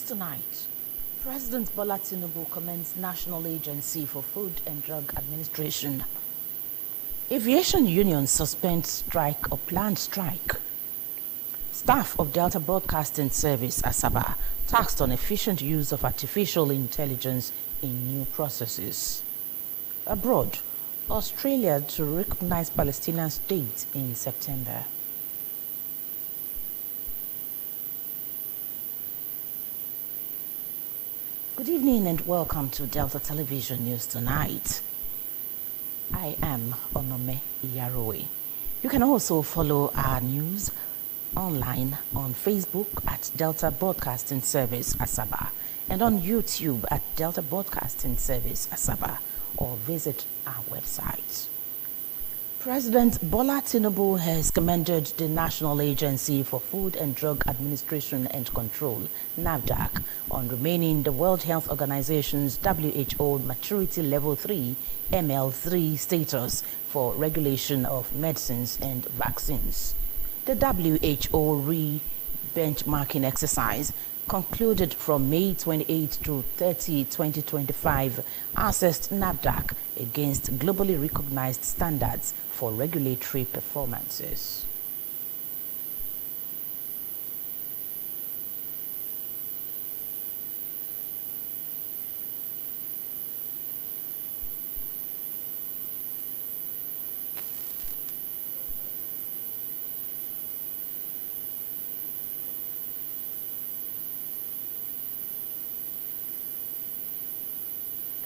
News tonight. President Bola Tinubu commends National Agency for Food and Drug Administration. Aviation unions suspend strike or planned strike. Staff of Delta Broadcasting Service, Asaba, tasked on efficient use of artificial intelligence in new processes. Abroad, Australia to recognize Palestinian state in September. Good evening and welcome to Delta Television News Tonight. I am Onome Iyarowe. You can also follow our news online on Facebook at Delta Broadcasting Service Asaba and on YouTube at Delta Broadcasting Service Asaba, or visit our website. President Bola Tinubu has commended the National Agency for Food and Drug Administration and Control, NAFDAC, on remaining the World Health Organization's WHO Maturity Level 3 ML3 status for regulation of medicines and vaccines. The WHO re-benchmarking exercise concluded from May 28 to 30, 2025, assessed NAFDAC against globally recognized standards for regulatory performances.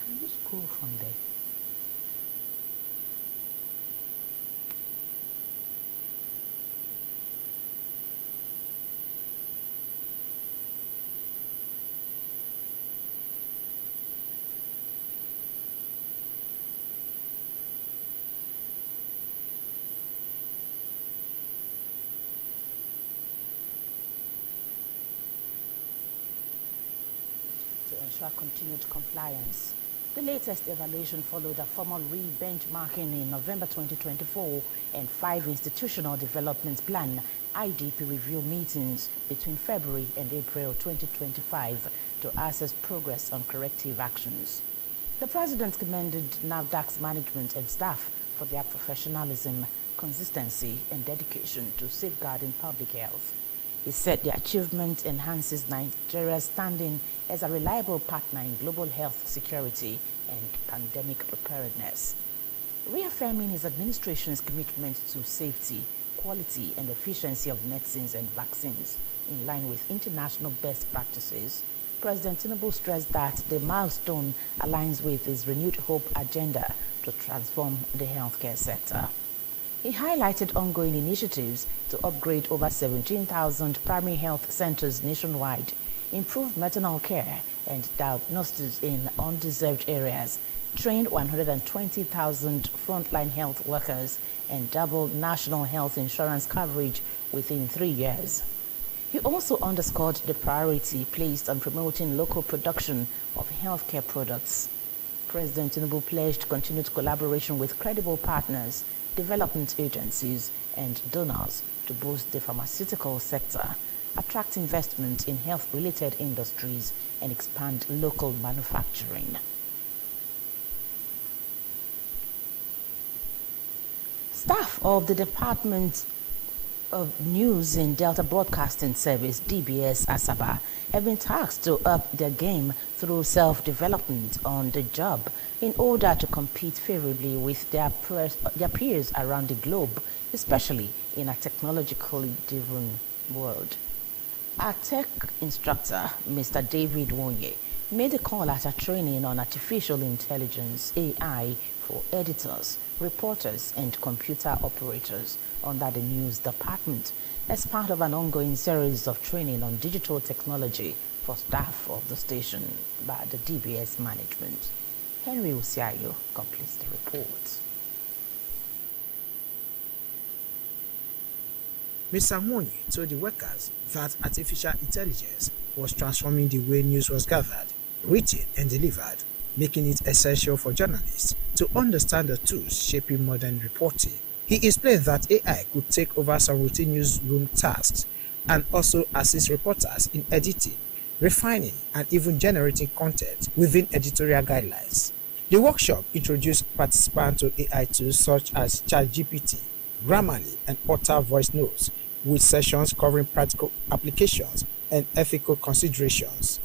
Can you scroll from there? To ensure continued compliance. The latest evaluation followed a formal re-benchmarking in November 2024 and 5 institutional development plan IDP review meetings between February and April 2025 to assess progress on corrective actions. The President commended NAFDAC's management and staff for their professionalism, consistency, and dedication to safeguarding public health. He said the achievement enhances Nigeria's standing as a reliable partner in global health security and pandemic preparedness, reaffirming his administration's commitment to safety, quality, and efficiency of medicines and vaccines in line with international best practices. President Tinubu stressed that the milestone aligns with his renewed hope agenda to transform the healthcare sector. He highlighted ongoing initiatives to upgrade over 17,000 primary health centers nationwide, improve maternal care and diagnosis in undeserved areas, trained 120,000 frontline health workers, and doubled national health insurance coverage within 3 years. He also underscored the priority placed on promoting local production of healthcare products. President Tinubu pledged continued collaboration with credible partners, development agencies, and donors to boost the pharmaceutical sector, attract investment in health-related industries, and expand local manufacturing. Staff of the Department of News in Delta Broadcasting Service, DBS Asaba, have been tasked to up their game through self-development on the job in order to compete favorably with their peers around the globe, especially in a technologically driven world. Our tech instructor, Mr. David Wonye, made a call at a training on artificial intelligence, AI, for editors, reporters, and computer operators under the news department as part of an ongoing series of training on digital technology for staff of the station by the DBS management. Henry Usiayo completes the report. Mr. Mwonyi told the workers that artificial intelligence was transforming the way news was gathered, written, and delivered, making it essential for journalists to understand the tools shaping modern reporting. He explained that AI could take over some routine newsroom tasks and also assist reporters in editing, refining, and even generating content within editorial guidelines. The workshop introduced participants to AI tools such as ChatGPT, Grammarly, and Otter voice notes, with sessions covering practical applications and ethical considerations.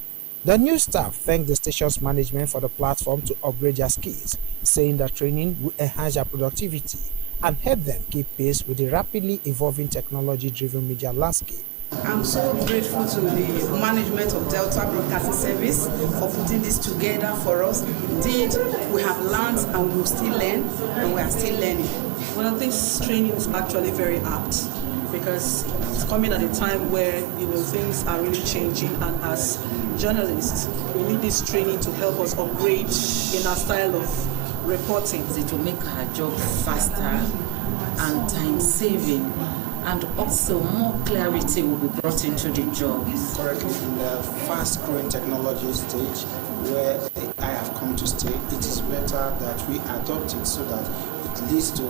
The new staff thanked the station's management for the platform to upgrade their skills, saying that training will enhance their productivity and help them keep pace with the rapidly evolving technology-driven media landscape. I'm so grateful to the management of Delta Broadcasting Service for putting this together for us. Indeed, we have learned and we will still learn, and we are still learning. Well, this training is actually very apt because it's coming at a time where things are really changing, and as journalists, we need this training to help us upgrade in our style of reporting. It will make our job faster and time-saving, and also more clarity will be brought into the job. Currently in the fast-growing technology stage where AI have come to stay, it is better that we adopt it so that it leads to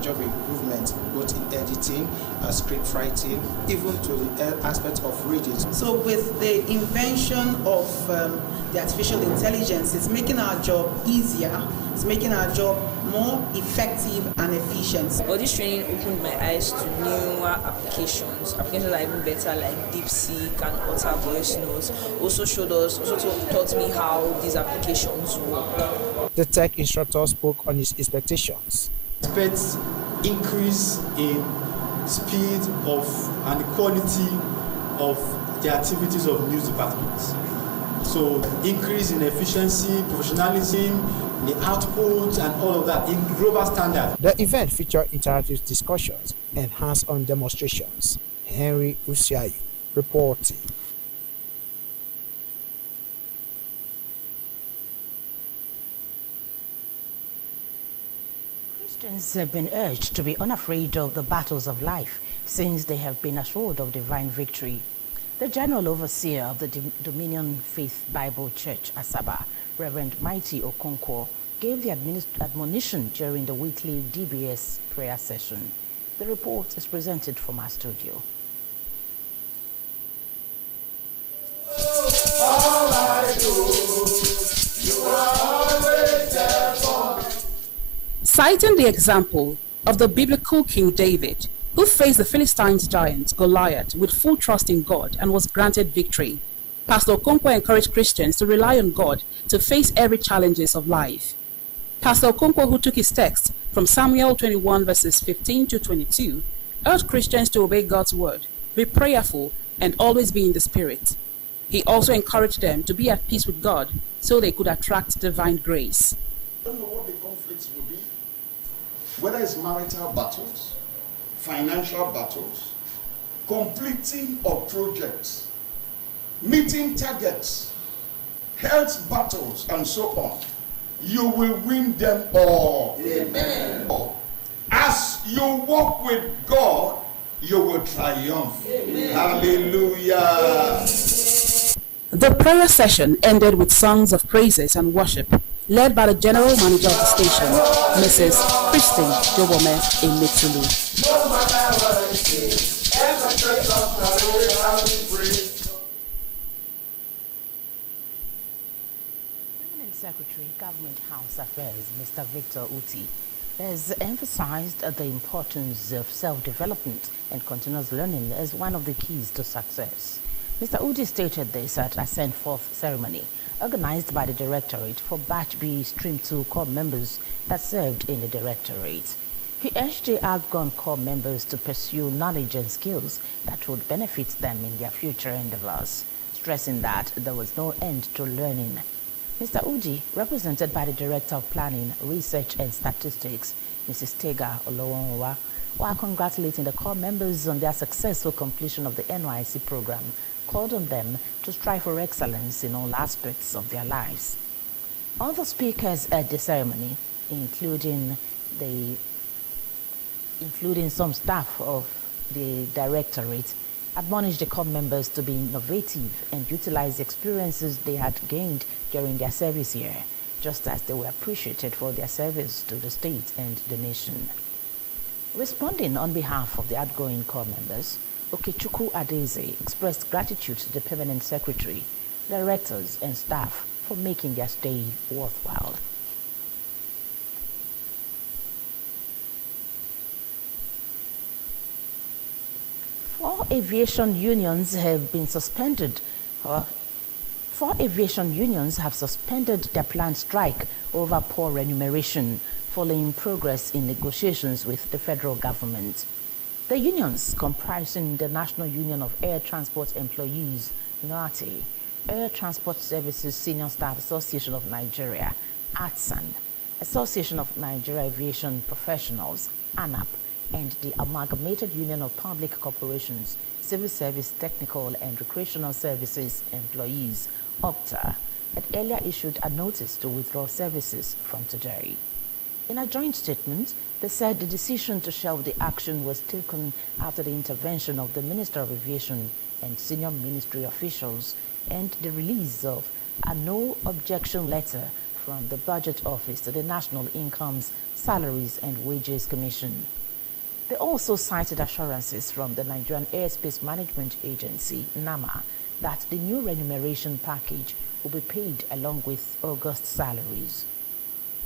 job improvement, both in editing, script writing, even to the aspect of reading. So with the invention of the artificial intelligence, it's making our job easier, it's making our job more effective and efficient. But this training opened my eyes to newer applications that are even better, like DeepSeek and Otter voice notes. Also taught me how these applications work. The tech instructor spoke on his expectations. Expect increase in speed of and the quality of the activities of news departments. So increase in efficiency, professionalism, the output and all of that in global standard. The event featured interactive discussions and hands-on demonstrations. Henry Usiayu reporting. Christians have been urged to be unafraid of the battles of life since they have been assured of divine victory. The General Overseer of the Dominion Faith Bible Church, Asaba, Reverend Mighty Okonkwo, gave the admonition during the weekly DBS prayer session. The report is presented from our studio. Citing the example of the biblical King David, who faced the Philistines' giant Goliath with full trust in God and was granted victory, Pastor Okonkwo encouraged Christians to rely on God to face every challenges of life. Pastor Okonkwo, who took his text from Samuel 21 verses 15 to 22, urged Christians to obey God's word, be prayerful, and always be in the Spirit. He also encouraged them to be at peace with God so they could attract divine grace. I don't know what the conflicts will be, whether it's marital battles, financial battles, completing of projects, meeting targets, health battles, and so on. You will win them all. Amen. As you walk with God, you will triumph. Amen. Hallelujah. The prayer session ended with songs of praises and worship, led by the general manager of the station, Mrs. Christine Jobome Emetulu. Permanent Secretary, Government House Affairs, Mr. Victor Uti, has emphasized the importance of self-development and continuous learning as one of the keys to success. Mr. Uti stated this at a send-forth ceremony organized by the Directorate for Batch B Stream 2 Corps members that served in the Directorate. He urged the outgone Corps members to pursue knowledge and skills that would benefit them in their future endeavors, stressing that there was no end to learning. Mr. Uji, represented by the Director of Planning, Research and Statistics, Mrs. Tega Olowonwa, while congratulating the Corps members on their successful completion of the NYC program, called on them to strive for excellence in all aspects of their lives. Other speakers at the ceremony, including some staff of the Directorate, admonished the Corps members to be innovative and utilize the experiences they had gained during their service year, just as they were appreciated for their service to the state and the nation. Responding on behalf of the outgoing Corps members, Okechukwu Adeze expressed gratitude to the Permanent Secretary directors, and staff for making their stay worthwhile. Four aviation unions have suspended their planned strike over poor remuneration following progress in negotiations with the federal government. The unions, comprising the National Union of Air Transport Employees, NAATI, Air Transport Services Senior Staff Association of Nigeria, ATSAN, Association of Nigeria Aviation Professionals, ANAP, and the Amalgamated Union of Public Corporations, Civil Service Technical and Recreational Services Employees, OPTA, had earlier issued a notice to withdraw services from today. In a joint statement, they said the decision to shelve the action was taken after the intervention of the Minister of Aviation and senior ministry officials and the release of a no objection letter from the Budget Office to the National Incomes, Salaries and Wages Commission. They also cited assurances from the Nigerian Airspace Management Agency, NAMA, that the new remuneration package will be paid along with August salaries.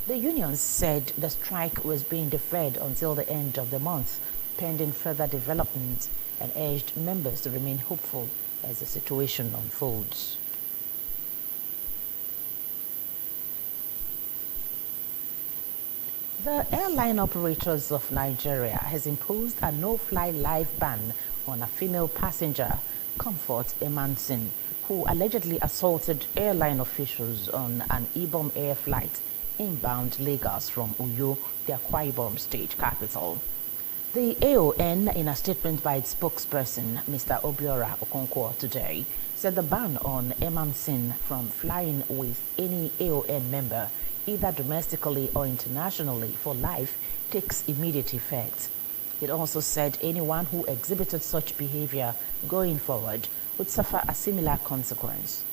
The unions said the strike was being deferred until the end of the month, pending further developments, and urged members to remain hopeful as the situation unfolds. The Airline Operators of Nigeria has imposed a no-fly live ban on a female passenger, Comfort Emansin, who allegedly assaulted airline officials on an Ibom Air flight inbound Lagos from Uyo, the Akwa Ibom state capital. The AON, in a statement by its spokesperson, Mr. Obiora Okonkwo, today, said the ban on Emansin from flying with any AON member, either domestically or internationally, for life takes immediate effect. It also said anyone who exhibited such behavior going forward would suffer a similar consequence.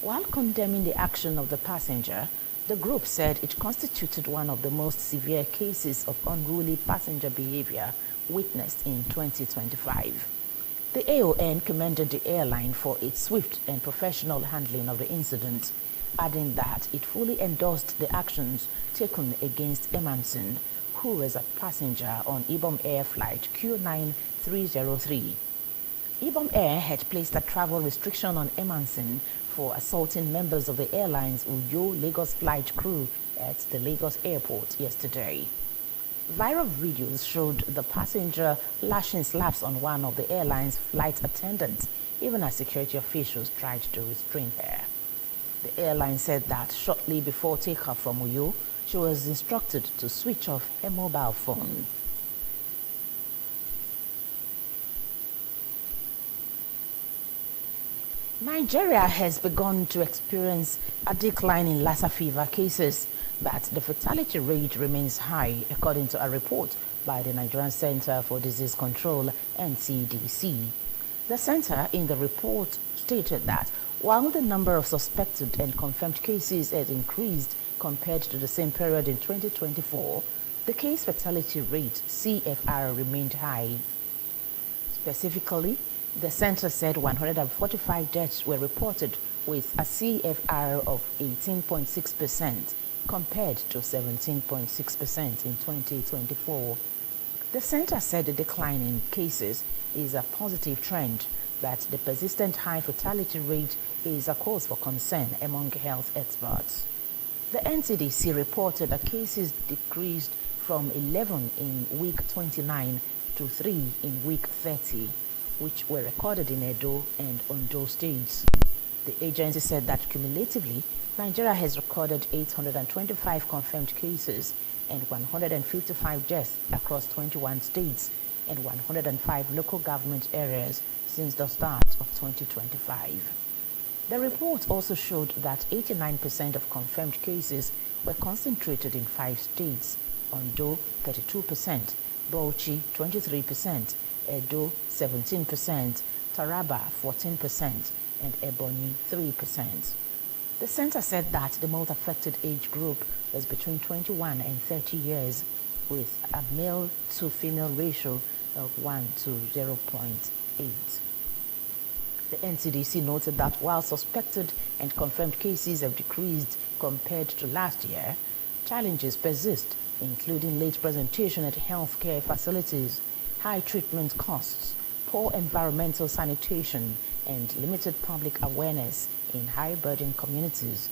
While condemning the action of the passenger, the group said it constituted one of the most severe cases of unruly passenger behavior witnessed in 2025. The AON commended the airline for its swift and professional handling of the incident, adding that it fully endorsed the actions taken against Emansin, who was a passenger on Ibom Air flight Q9303. Ibom Air had placed a travel restriction on Emansin for assaulting members of the airline's Uyo Lagos flight crew at the Lagos airport yesterday. Viral videos showed the passenger lashing slaps on one of the airline's flight attendants, even as security officials tried to restrain her. The airline said that shortly before takeoff from Uyo, she was instructed to switch off her mobile phone. Nigeria has begun to experience a decline in Lassa fever cases, but the fatality rate remains high, according to a report by the Nigerian Center for Disease Control, NCDC. The center in the report stated that while the number of suspected and confirmed cases had increased compared to the same period in 2024, the case fatality rate, CFR, remained high. Specifically, the center said 145 deaths were reported with a CFR of 18.6% compared to 17.6% in 2024. The center said the decline in cases is a positive trend, but the persistent high fatality rate is a cause for concern among health experts. The NCDC reported that cases decreased from 11 in week 29 to 3 in week 30, which were recorded in Edo and Ondo states. The agency said that cumulatively, Nigeria has recorded 825 confirmed cases and 155 deaths across 21 states and 105 local government areas since the start of 2025. The report also showed that 89% of confirmed cases were concentrated in 5 states: Ondo 32%, Bauchi 23%, Edo 17%, Taraba 14%, and Ebonyi 3%. The center said that the most affected age group was between 21 and 30 years, with a male to female ratio of 1 to 0.8. The NCDC noted that while suspected and confirmed cases have decreased compared to last year, challenges persist, including late presentation at healthcare facilities, high treatment costs, poor environmental sanitation, and limited public awareness in high-burden communities.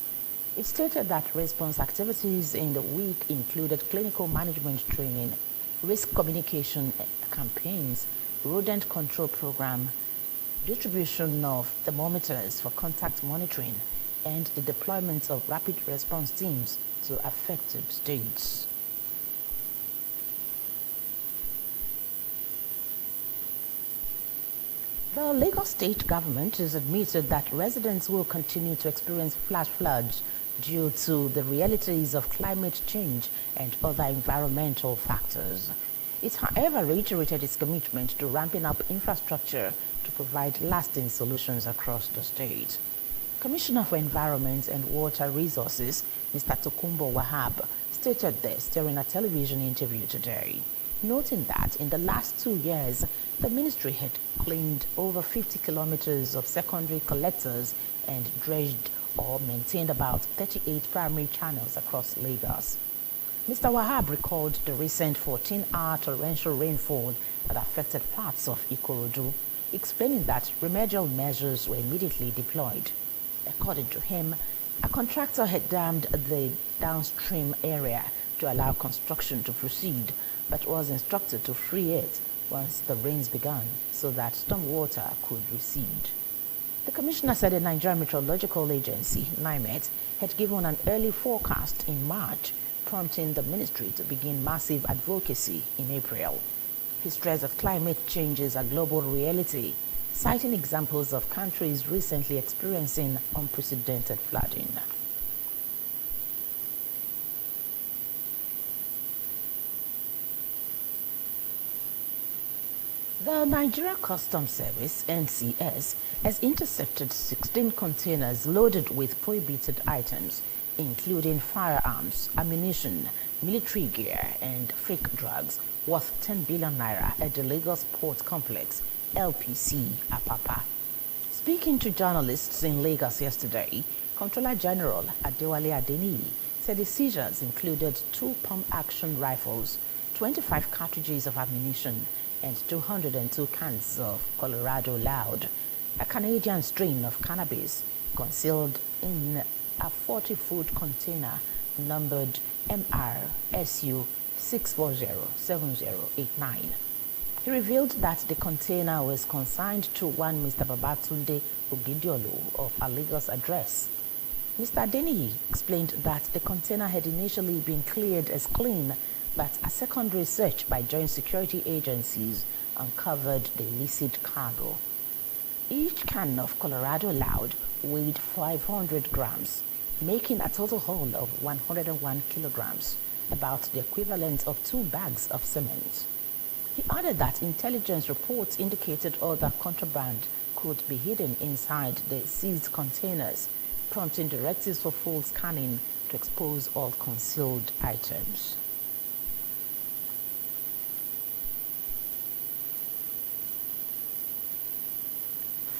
It stated that response activities in the week included clinical management training, risk communication campaigns, rodent control program, distribution of thermometers for contact monitoring, and the deployment of rapid response teams to affected states. The Lagos state government has admitted that residents will continue to experience flash floods due to the realities of climate change and other environmental factors. It, however, reiterated its commitment to ramping up infrastructure to provide lasting solutions across the state. Commissioner for Environment and Water Resources, Mr. Tokumbo Wahab, stated this during a television interview today, noting that in the last 2 years, the ministry had cleaned over 50 kilometers of secondary collectors and dredged or maintained about 38 primary channels across Lagos. Mr. Wahab recalled the recent 14-hour torrential rainfall that affected parts of Ikorodu, explaining that remedial measures were immediately deployed. According to him, a contractor had dammed the downstream area to allow construction to proceed, but was instructed to free it once the rains began so that storm water could recede. The commissioner said the Nigerian Meteorological Agency, NIMET, had given an early forecast in March, prompting the ministry to begin massive advocacy in April. He stressed that climate change is a global reality, citing examples of countries recently experiencing unprecedented flooding. The Nigeria Customs Service, NCS, has intercepted 16 containers loaded with prohibited items, including firearms, ammunition, military gear, and fake drugs worth 10 billion naira at the Lagos Port Complex, LPC, Apapa. Speaking to journalists in Lagos yesterday, Comptroller General Adewale Adeniyi said the seizures included 2 pump-action rifles, 25 cartridges of ammunition, and 202 cans of Colorado Loud, a Canadian strain of cannabis concealed in a 40-foot container numbered MRSU 6407089. He revealed that the container was consigned to one Mr. Babatunde Ogidiolu of a Lagos address. Mr. Adeniyi explained that the container had initially been cleared as clean, but a secondary search by joint security agencies uncovered the illicit cargo. Each can of Colorado Loud weighed 500 grams, making a total haul of 101 kilograms, about the equivalent of 2 bags of cement. He added that intelligence reports indicated other contraband could be hidden inside the seized containers, prompting directives for full scanning to expose all concealed items.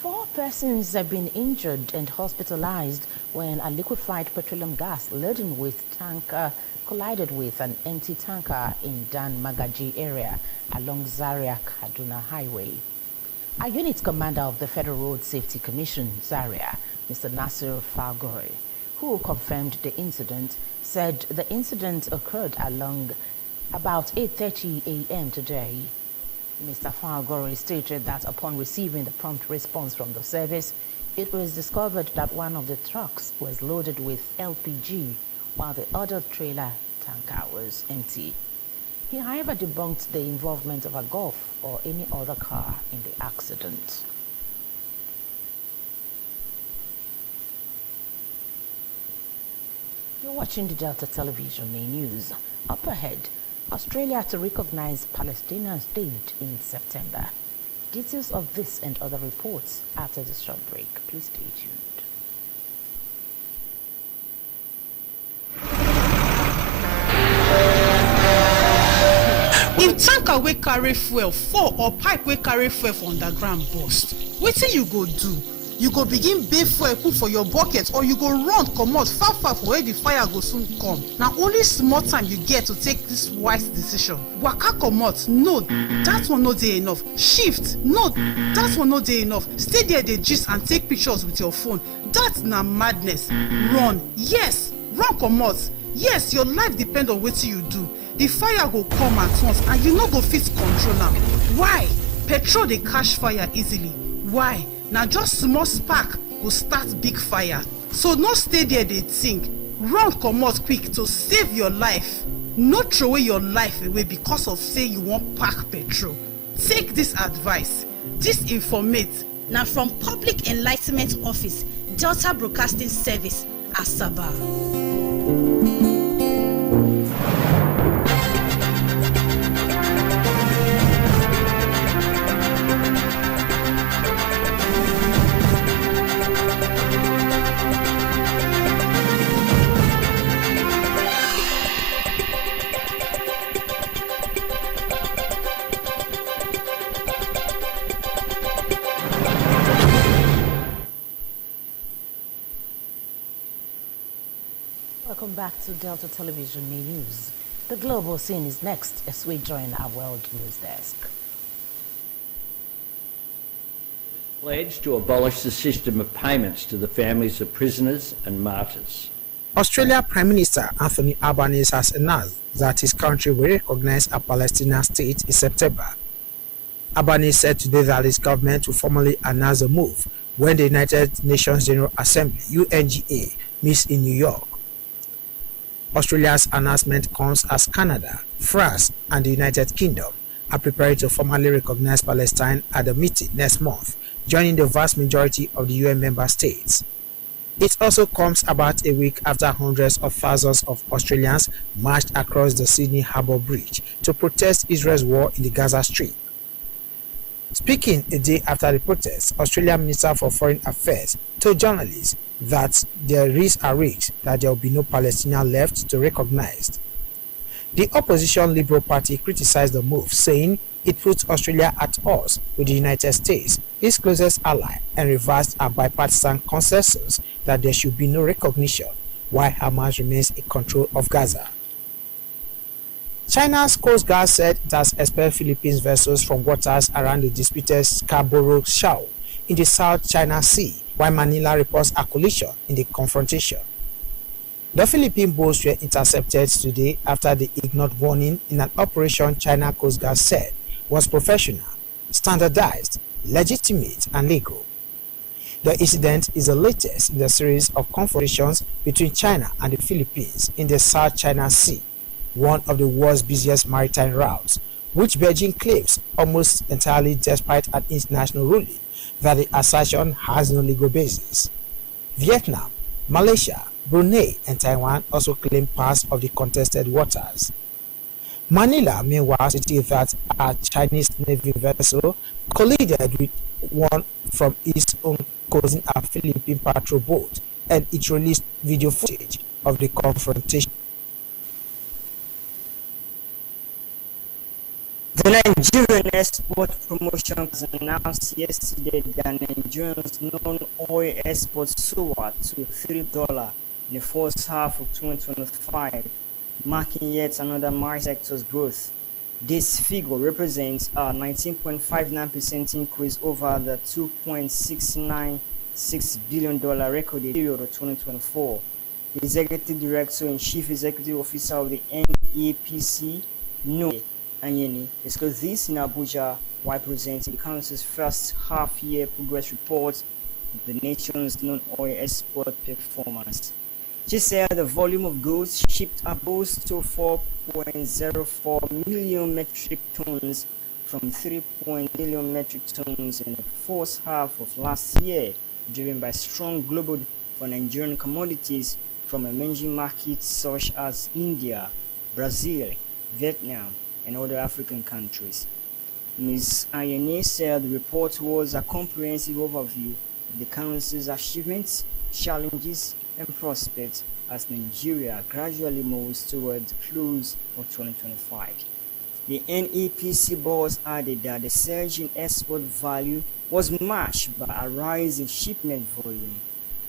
Four persons have been injured and hospitalized when a liquefied petroleum gas laden with tanker collided with an empty tanker in Dan Magaji area along Zaria-Kaduna Highway. A unit commander of the Federal Road Safety Commission, Zaria, Mr. Nasir Falgore, who confirmed the incident, said the incident occurred along about 8:30 a.m. today. Mr. Falgore stated that upon receiving the prompt response from the service, it was discovered that one of the trucks was loaded with LPG, while the other trailer tanker was empty. He, however, debunked the involvement of a Golf or any other car in the accident. You're watching the Delta Television News. Up ahead, Australia to recognize Palestinian state in September. Details of this and other reports after this short break. Please stay tuned. If tanker wey carry fuel fall or pipe wey carry fuel for underground burst, wetin you go do? You go begin bail fuel put for your bucket, or you go run comot far far for where the fire go soon come. Na only small time you get to take this wise decision. Waka comot, no, that one no dey enough. Shift, no, that one no dey enough. Stay there dey gist and take pictures with your phone. That na madness. Run, yes, run comot. Yes, your life depend on wetin you do. The fire go come at once and you no go fit control am. Why? Petrol dey catch fire easily. Why? Na just small spark go start big fire. So no stay there dey think. Run comot quick to save your life. No throway your life away because of say you wan pack petrol. Take this advice. This informate na from Public Enlightenment Office, Delta Broadcasting Service, Asaba. Welcome back to Delta Television News. The global scene is next as we join our World News Desk. Pledged to abolish the system of payments to the families of prisoners and martyrs. Australia Prime Minister Anthony Albanese has announced that his country will recognize a Palestinian state in September. Albanese said today that his government will formally announce the move when the United Nations General Assembly (UNGA) meets in New York. Australia's announcement comes as Canada, France, and the United Kingdom are preparing to formally recognize Palestine at the meeting next month, joining the vast majority of the UN member states. It also comes about a week after hundreds of thousands of Australians marched across the Sydney Harbour Bridge to protest Israel's war in the Gaza Strip. Speaking a day after the protest, Australian Minister for Foreign Affairs told journalists that there is a risk that there will be no Palestinian left to recognize. The opposition Liberal Party criticized the move, saying it puts Australia at odds with the United States, its closest ally, and reversed a bipartisan consensus that there should be no recognition while Hamas remains in control of Gaza. China's Coast Guard said it has expelled Philippines vessels from waters around the disputed Scarborough Shoal in the South China Sea, while Manila reports a collision in the confrontation. The Philippine boats were intercepted today after they ignored warning in an operation China Coast Guard said was professional, standardized, legitimate, and legal. The incident is the latest in the series of confrontations between China and the Philippines in the South China Sea, one of the world's busiest maritime routes, which Beijing claims almost entirely despite an international ruling that the assertion has no legal basis. Vietnam, Malaysia, Brunei, and Taiwan also claim parts of the contested waters. Manila, meanwhile, stated that a Chinese Navy vessel collided with one from its own causing a Philippine patrol boat, and it released video footage of the confrontation. The Nigerian Export Promotion has announced yesterday that Nigeria's non-oil exports soared to $3 in the first half of 2025, marking yet another maritime sector's growth. This figure represents a 19.59% increase over the $2.696 billion recorded period of 2024. The Executive Director and Chief Executive Officer of the NEPC, Noe Anyeni, discussed this in Abuja while presenting the Council's first half-year progress report of the nation's non-oil export performance. She said the volume of goods shipped rose to 4.04 million metric tons from 3.0 million metric tons in the first half of last year, driven by strong global demand for Nigerian commodities from emerging markets such as India, Brazil, Vietnam, and other African countries. Ms. Ayene said the report was a comprehensive overview of the Council's achievements, challenges, and prospects as Nigeria gradually moves toward the close of 2025. The NEPC boss added that the surge in export value was matched by a rise in shipment volume.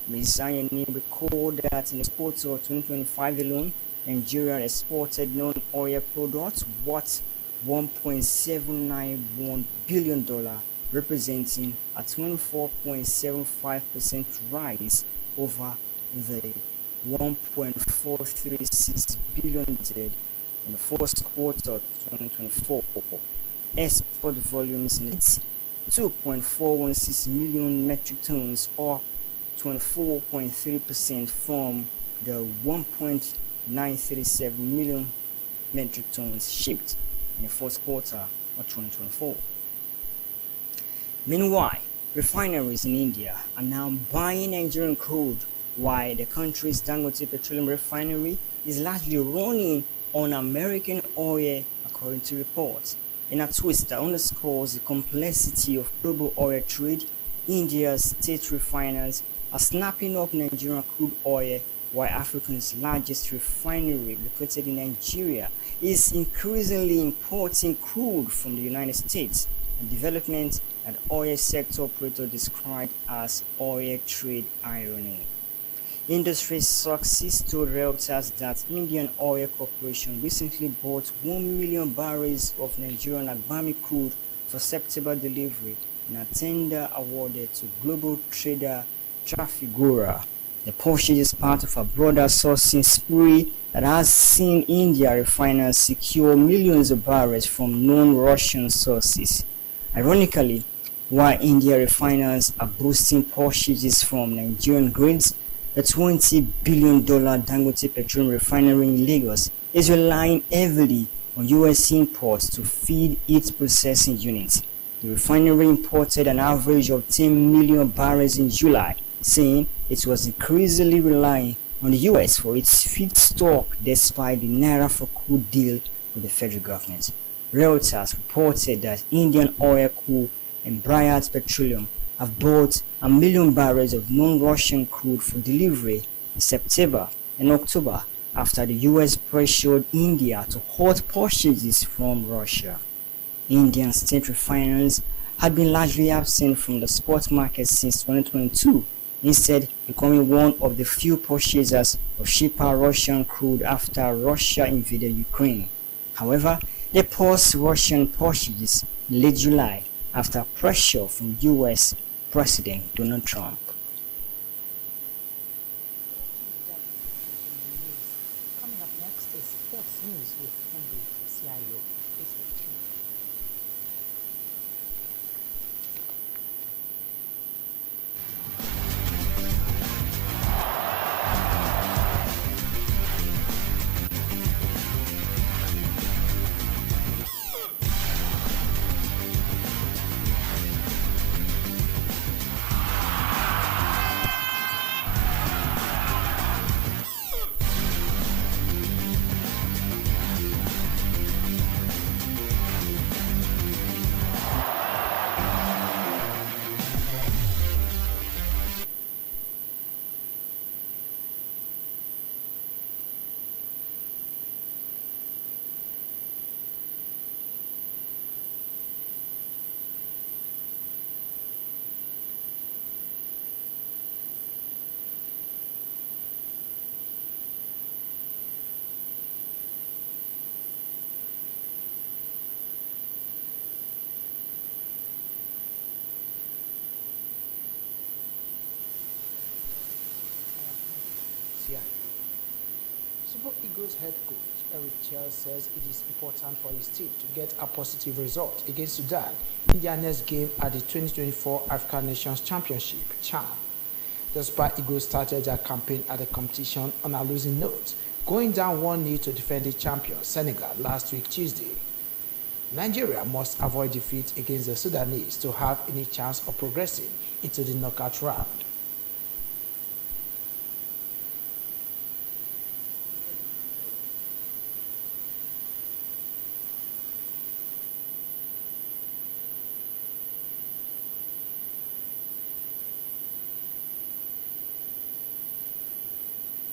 Ms. Ayeni recalled that in the quarter of 2025 alone, Nigeria exported non-oil products worth $1.791 billion, representing a 24.75% rise over the $1.436 billion did in the first quarter of 2024. Export volumes net 2.416 million metric tons, or 24.3% from the 1.937 million metric tons shipped in the first quarter of 2024. Meanwhile, refineries in India are now buying Nigerian crude, while the country's Dangote Petroleum Refinery is largely running on American oil, according to reports. In a twist that underscores the complexity of global oil trade, India's state refiners are snapping up Nigerian crude oil, while Africa's largest refinery, located in Nigeria, is increasingly importing crude from the United States, a development that oil sector operators described as oil trade irony. Industry sources told Reuters that Indian Oil Corporation recently bought 1 million barrels of Nigerian Agbami crude for September delivery in a tender awarded to global trader Trafigura. The purchase is part of a broader sourcing spree that has seen India refiners secure millions of barrels from non-Russian sources. Ironically, while India refiners are boosting purchases from Nigerian grids, the $20 billion Dangote Petroleum Refinery in Lagos is relying heavily on U.S. imports to feed its processing units. The refinery imported an average of 10 million barrels in July, saying it was increasingly relying on the U.S. for its feedstock despite the Naira for crude deal with the federal government. Reuters reported that Indian Oil Co. and Bryant Petroleum have bought 1 million barrels of non-Russian crude for delivery in September and October after the U.S. pressured India to halt purchases from Russia. Indian state refiners had been largely absent from the spot market since 2022, instead becoming one of the few purchasers of cheaper Russian crude after Russia invaded Ukraine. However, they paused Russian purchases in late July after pressure from U.S. President Donald Trump. Coming up next is sports news with Henry Siayo. Please stay tuned. Super Eagles head coach Eric Chell says it is important for his team to get a positive result against Sudan in their next game at the 2024 African Nations Championship, CHAN. The Super Eagles started their campaign at the competition on a losing note, going down 1-0 to defending champion Senegal last week Tuesday. Nigeria must avoid defeat against the Sudanese to have any chance of progressing into the knockout round.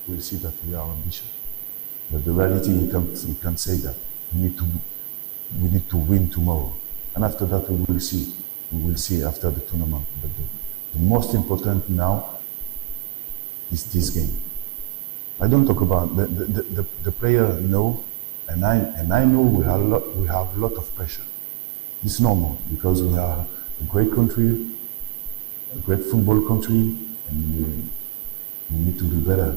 We'll see that we are ambitious. But the reality, we can't say that. We need to we need to win tomorrow. And after that, we will see. We will see after the tournament. But the most important now is this game. I don't talk about the player know, and I know we have a lot of pressure. It's normal because we are a great country, a great football country, and we need to do better.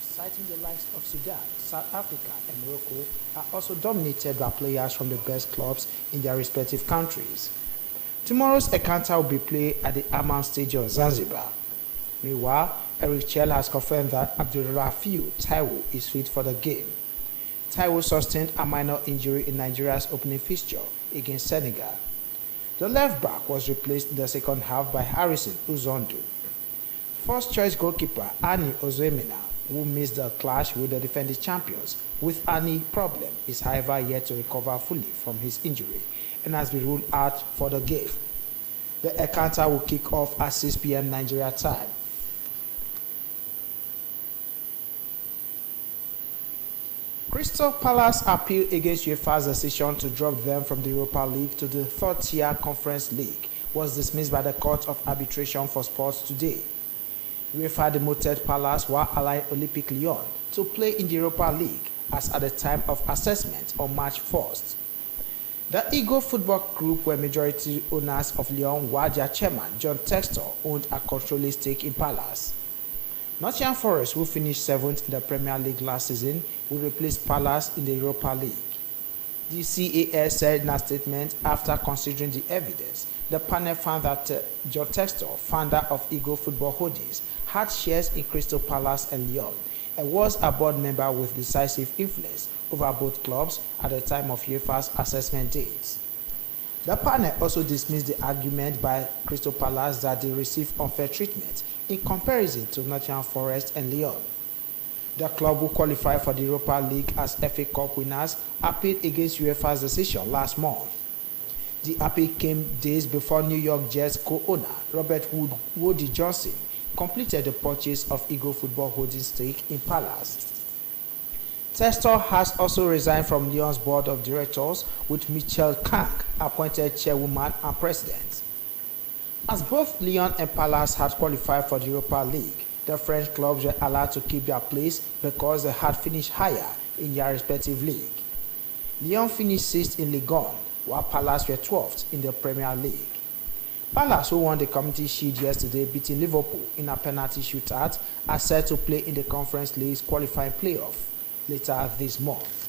Citing the likes of Sudan, South Africa, and Morocco are also dominated by players from the best clubs in their respective countries. Tomorrow's encounter will be played at the Amman Stadium, Zanzibar. Meanwhile, Eric Chell has confirmed that Abdulrafiu Taiwo is fit for the game. Taiwo sustained a minor injury in Nigeria's opening fixture against Senegal. The left back was replaced in the second half by Harrison Uzondo. First choice goalkeeper Ani Ozoemena, who missed the clash with the defending champions with a knee problem, is however yet to recover fully from his injury and has been ruled out for the game. The encounter will kick off at 6 p.m. Nigeria time. Crystal Palace appealed against UEFA's decision to drop them from the Europa League to the third-tier Conference League was dismissed by the Court of Arbitration for Sports today. UEFA demoted Palace while allowing Olympique Lyon to play in the Europa League as at the time of assessment on March 1st. The Eagle Football Group were majority owners of Lyon, while their chairman, John Textor, owned a controlling stake in Palace. Nottingham Forest, who finished 7th in the Premier League last season, will replace Palace in the Europa League. The CAS said in a statement after considering the evidence, the panel found that John Textor, founder of Eagle Football Holdings, had shares in Crystal Palace and Lyon and was a board member with decisive influence over both clubs at the time of UEFA's assessment dates. The panel also dismissed the argument by Crystal Palace that they received unfair treatment in comparison to Nottingham Forest and Lyon. The club, who qualified for the Europa League as FA Cup winners, appealed against UEFA's decision last month. The appeal came days before New York Jets co-owner Robert Woody Johnson completed the purchase of Eagle Football Holdings stake in Palace. Textor has also resigned from Lyon's board of directors, with Michelle Kang appointed chairwoman and president. As both Lyon and Palace had qualified for the Europa League, the French clubs were allowed to keep their place because they had finished higher in their respective league. Lyon finished 6th in Ligue 1, while Palace were 12th in the Premier League. Palace, who won the Community Shield yesterday, beating Liverpool in a penalty shootout, are set to play in the Conference League's qualifying playoff later this month.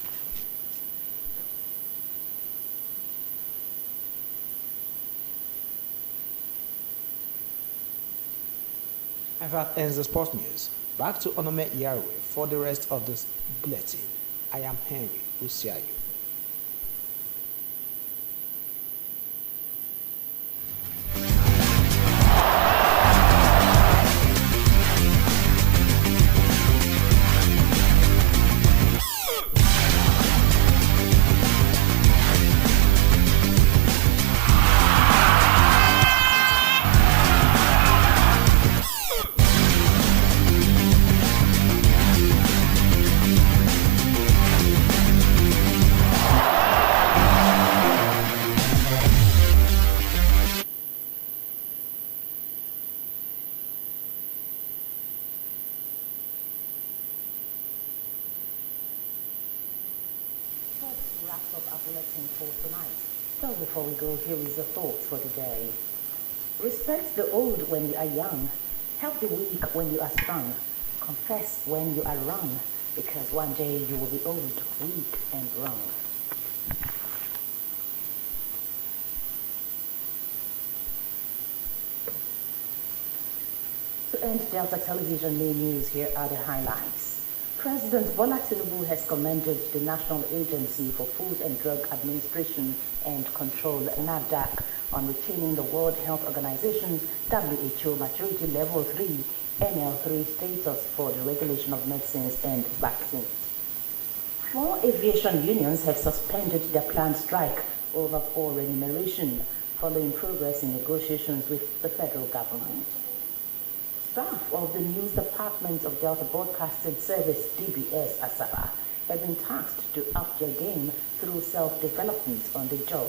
And that ends the sports news. Back to Onome Yarwe for the rest of this bulletin. I am Henry Usiayu. Just before we go, here is a thought for the day. Respect the old when you are young. Help the weak when you are strong. Confess when you are wrong, because one day you will be old, weak, and wrong. To end Delta Television main news, here are the highlights. President Bola Tinubu has commended the National Agency for Food and Drug Administration and Control, NAFDAC, on retaining the World Health Organization WHO Maturity Level 3 NL3 status for the regulation of medicines and vaccines. 4 aviation unions have suspended their planned strike over poor remuneration following progress in negotiations with the federal government. Staff of the News Department of Delta Broadcasting Service, DBS Asaba, have been tasked to up their game through self-development on the job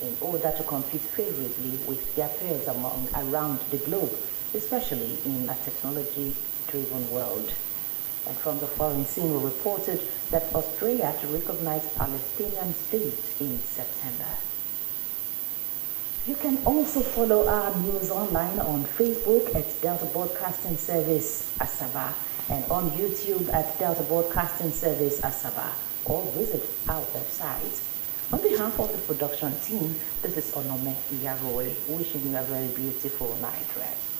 in order to compete favorably with their peers around the globe, especially in a technology-driven world. And from the foreign scene, we reported that Australia to recognize Palestinian state in September. You can also follow our news online on Facebook at Delta Broadcasting Service Asaba and on YouTube at Delta Broadcasting Service Asaba, or visit our website. On behalf of the production team, this is Onome Iyaroe, wishing you a very beautiful night rest.